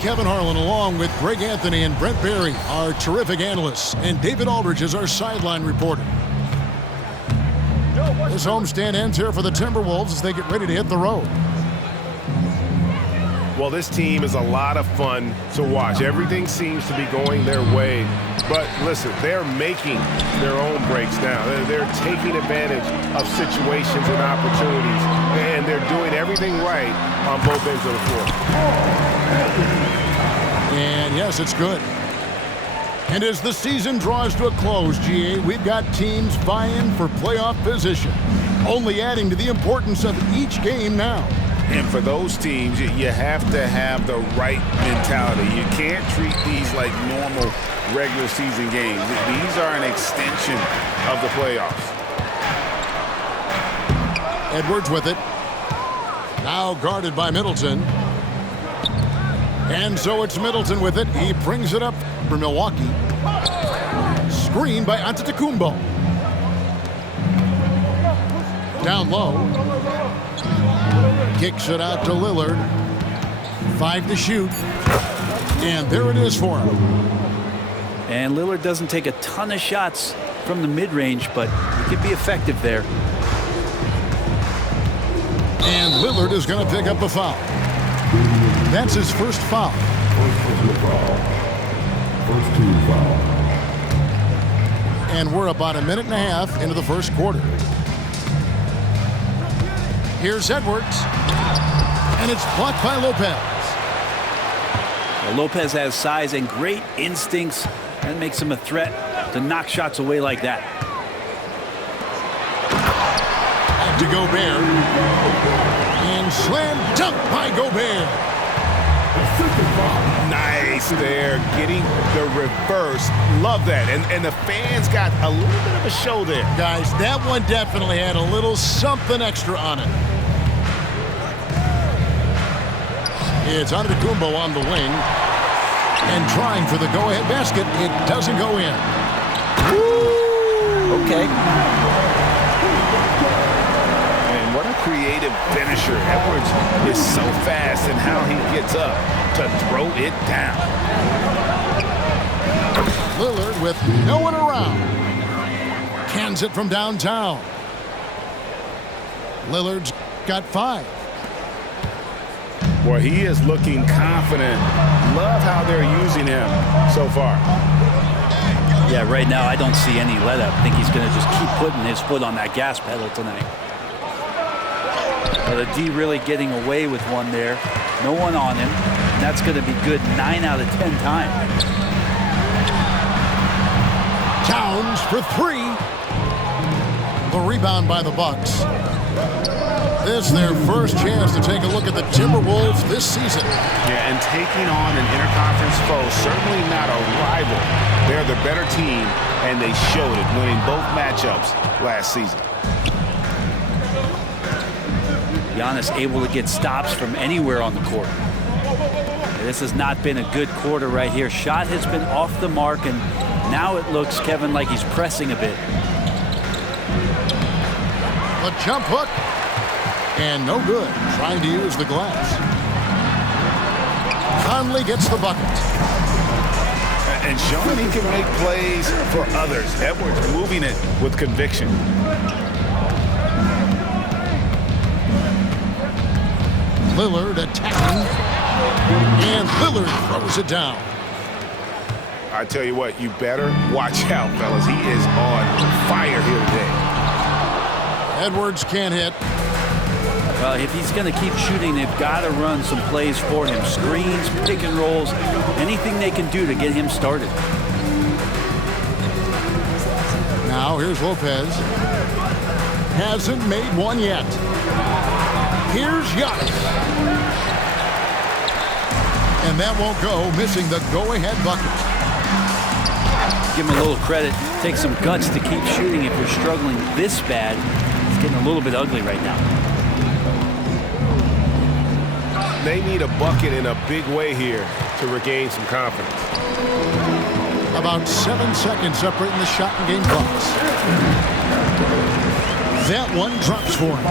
Kevin Harlan along with Greg Anthony and Brent Barry, our terrific analysts, and David Aldridge is our sideline reporter. This homestand ends here for the Timberwolves as they get ready to hit the road. Well, this team is a lot of fun to watch. Everything seems to be going their way. But listen, they're making their own breaks now. They're taking advantage of situations and opportunities, and they're doing everything right on both ends of the floor. And yes, it's good. And as the season draws to a close, GA, we've got teams vying for playoff position, only adding to the importance of each game now. And for those teams, you have to have the right mentality. You can't treat these like normal regular season games. These are an extension of the playoffs. Edwards with it. Now guarded by Middleton. And so it's Middleton with it. He brings it up for Milwaukee. Screen by Antetokounmpo. Down low. Kicks it out to Lillard. 5 to shoot. And there it is for him. And Lillard doesn't take a ton of shots from the mid-range, but he can be effective there. And Lillard is going to pick up a foul. That's his first foul. First team foul. And we're about a minute and a half into the first quarter. Here's Edwards. And it's blocked by Lopez. Well, Lopez has size and great instincts. That makes him a threat to knock shots away like that. Back to Gobert. And slam dunk by Gobert. Nice there, getting the reverse. Love that. And the fans got a little bit of a show there. Guys, that one definitely had a little something extra on it. It's Antetokounmpo on the wing. And trying for the go-ahead basket. It doesn't go in. Woo! Okay. And what a creative finisher. Edwards is so fast in how he gets up to throw it down. Lillard with no one around. Cans it from downtown. Lillard's got 5. Boy, he is looking confident. Love how they're using him so far. Yeah, right now I don't see any let up. I think he's going to just keep putting his foot on that gas pedal tonight. But the D really getting away with one there. No one on him. And that's going to be good 9 out of 10 times. Towns for 3. The rebound by the Bucks. This is their first chance to take a look at the Timberwolves this season. Yeah, and taking on an interconference foe, certainly not a rival. They're the better team, and they showed it, winning both matchups last season. Giannis able to get stops from anywhere on the court. This has not been a good quarter right here. Shot has been off the mark, and now it looks, Kevin, like he's pressing a bit. The jump hook. And no good, trying to use the glass. Conley gets the bucket. And showing he can make plays for others. Edwards moving it with conviction. Lillard attacking. And Lillard throws it down. I tell you what, you better watch out, fellas. He is on fire here today. Edwards can't hit. Well, if he's going to keep shooting, they've got to run some plays for him. Screens, pick and rolls, anything they can do to get him started. Now here's Lopez. Hasn't made one yet. Here's Giannis. And that won't go, missing the go-ahead bucket. Give him a little credit. Take some guts to keep shooting if you're struggling this bad. It's getting a little bit ugly right now. They need a bucket in a big way here to regain some confidence. About 7 seconds separating the shot and game clocks. That one drops for him.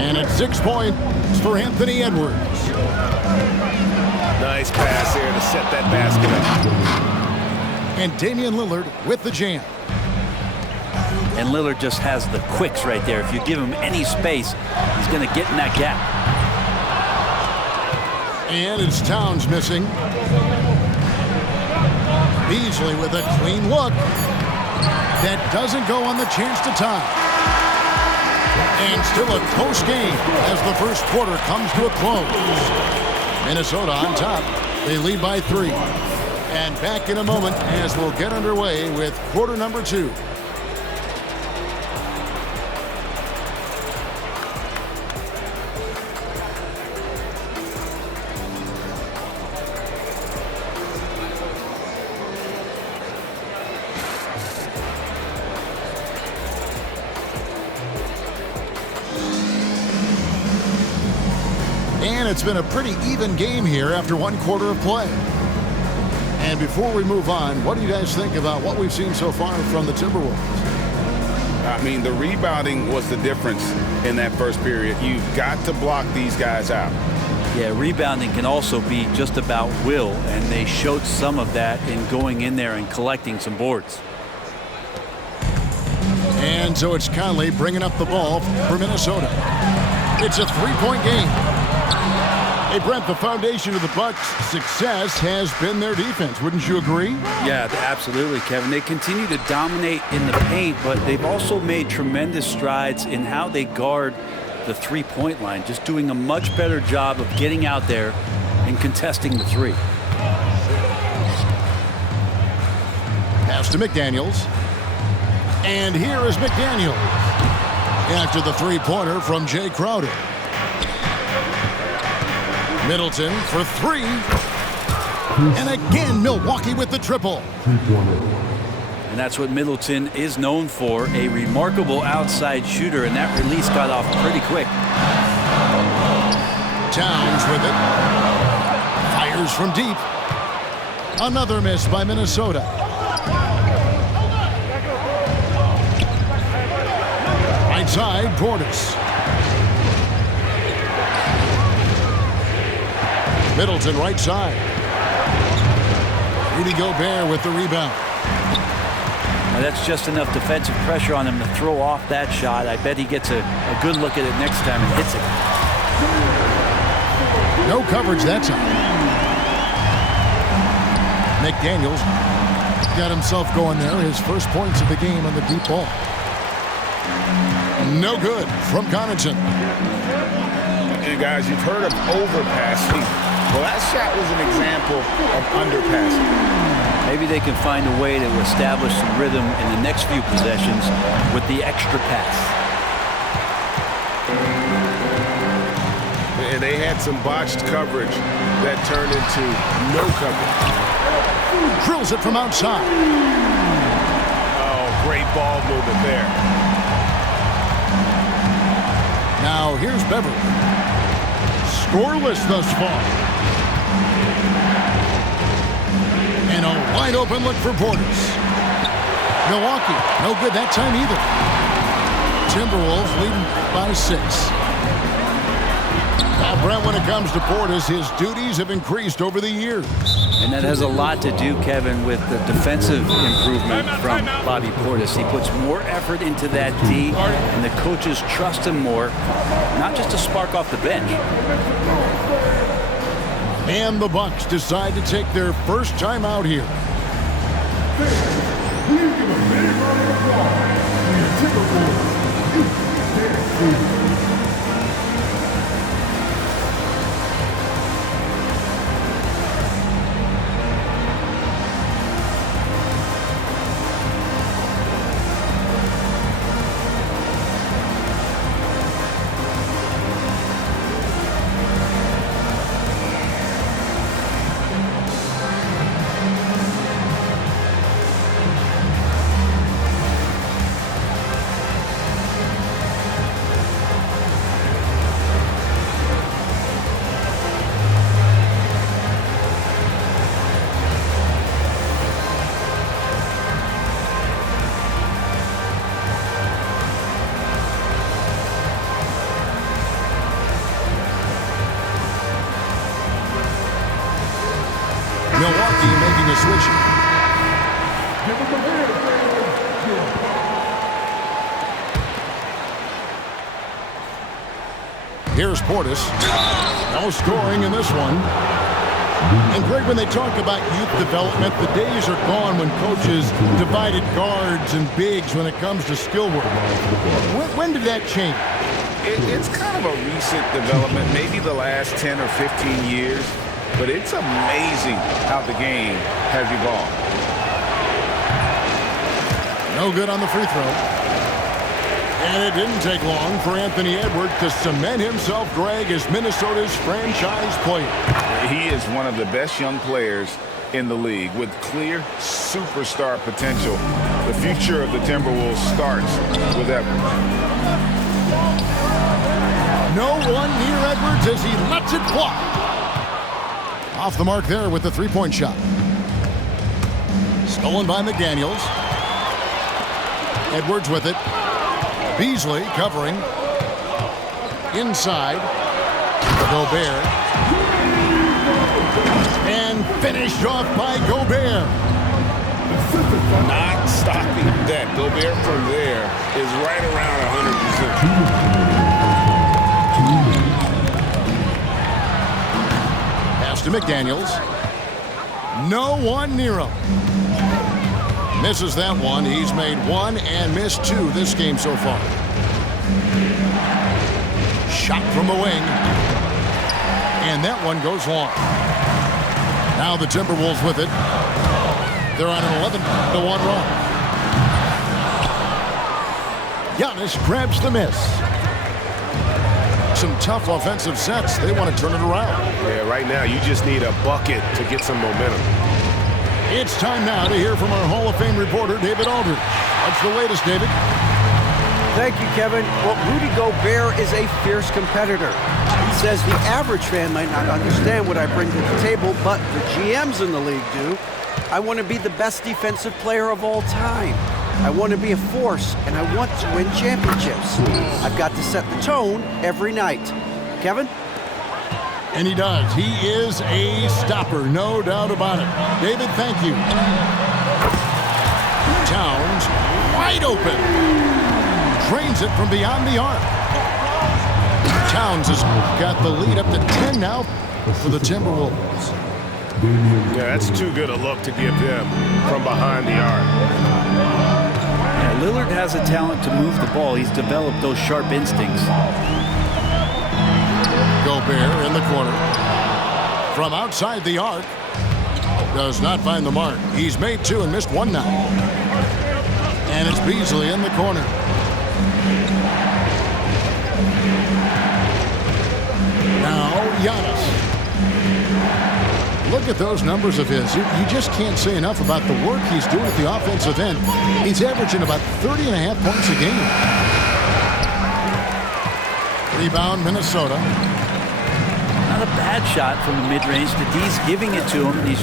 And it's 6 points for Anthony Edwards. Nice pass there to set that basket up. And Damian Lillard with the jam. And Lillard just has the quicks right there. If you give him any space, he's going to get in that gap. And it's Towns missing. Beasley with a clean look. That doesn't go on the chance to tie. And still a close game as the first quarter comes to a close. Minnesota on top. They lead by 3. And back in a moment as we'll get underway with quarter number 2. And it's been a pretty even game here after 1 quarter of play. And before we move on, what do you guys think about what we've seen so far from the Timberwolves? I mean, the rebounding was the difference in that first period. You've got to block these guys out. Yeah, rebounding can also be just about will, and they showed some of that in going in there and collecting some boards. And so it's Conley bringing up the ball for Minnesota. It's a 3-point game. Hey, Brent, the foundation of the Bucks' success has been their defense. Wouldn't you agree? Yeah, absolutely, Kevin. They continue to dominate in the paint, but they've also made tremendous strides in how they guard the three-point line, just doing a much better job of getting out there and contesting the three. Pass to McDaniels. And here is McDaniels after the three-pointer from Jay Crowder. Middleton for 3. And again, Milwaukee with the triple. And that's what Middleton is known for, a remarkable outside shooter, and that release got off pretty quick. Towns with it. Fires from deep. Another miss by Minnesota. Right side, Portis. Middleton right side. Rudy Gobert with the rebound. Now that's just enough defensive pressure on him to throw off that shot. I bet he gets a good look at it next time and hits it. No coverage that time. McDaniels got himself going there. His first points of the game on the deep ball. No good from Connaughton. And guys, you've heard of overpassing. Well, that shot was an example of underpassing. Maybe they can find a way to establish some rhythm in the next few possessions with the extra pass. And they had some botched coverage that turned into no coverage. Drills it from outside. Oh, great ball movement there. Now here's Beverly. Scoreless thus far. And a wide open look for Portis. Milwaukee, no good that time either. Timberwolves leading by 6. Now, Brent, when it comes to Portis, his duties have increased over the years. And that has a lot to do, Kevin, with the defensive improvement from Bobby Portis. He puts more effort into that D, and the coaches trust him more, not just to spark off the bench. And the Bucks decide to take their first time out here. Milwaukee making a switch. Here's Portis. No scoring in this one. And Greg, when they talk about youth development, the days are gone when coaches divided guards and bigs when it comes to skill work. When did that change? It's kind of a recent development, maybe the last 10 or 15 years, but it's amazing how the game has evolved. No good on the free throw. And it didn't take long for Anthony Edwards to cement himself, Greg, as Minnesota's franchise player. He is one of the best young players in the league with clear superstar potential. The future of the Timberwolves starts with Edwards. No one near Edwards as he lets it fly. Off the mark there with the three-point shot. Stolen by McDaniels. Edwards with it. Beasley covering. Inside. Gobert. And finished off by Gobert. Not stopping that. Gobert from there is right around 100%. Pass to McDaniels. No one near him. Misses that one. He's made one and missed two this game so far. Shot from the wing. And that one goes long. Now the Timberwolves with it. They're on an 11-1 run. Giannis grabs the miss. Some tough offensive sets. They want to turn it around. Yeah, right now you just need a bucket to get some momentum. It's time now to hear from our Hall of Fame reporter, David Aldridge. What's the latest, David? Thank you, Kevin. Well, Rudy Gobert is a fierce competitor. He says the average fan might not understand what I bring to the table, but the GMs in the league do. I want to be the best defensive player of all time. I want to be a force, and I want to win championships. I've got to set the tone every night. Kevin? And he does. He is a stopper, no doubt about it. David, thank you. Towns wide open. Drains it from beyond the arc. Towns has got the lead up to 10 now for the Timberwolves. Yeah, that's too good a look to give them from behind the arc. Yeah, Lillard has a talent to move the ball. He's developed those sharp instincts. Gobert in the corner. From outside the arc. Does not find the mark. He's made two and missed one now. And it's Beasley in the corner. Now Giannis. Look at those numbers of his. You just can't say enough about the work he's doing at the offensive end. He's averaging about 30.5 points a game. Rebound, Minnesota. Not a bad shot from the mid-range. D's giving it to him. He's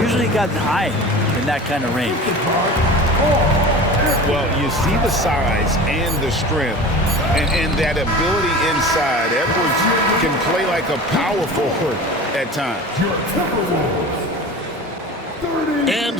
usually gotten high in that kind of range. Well, you see the size and the strength and that ability inside. Edwards can play like a power forward at times. And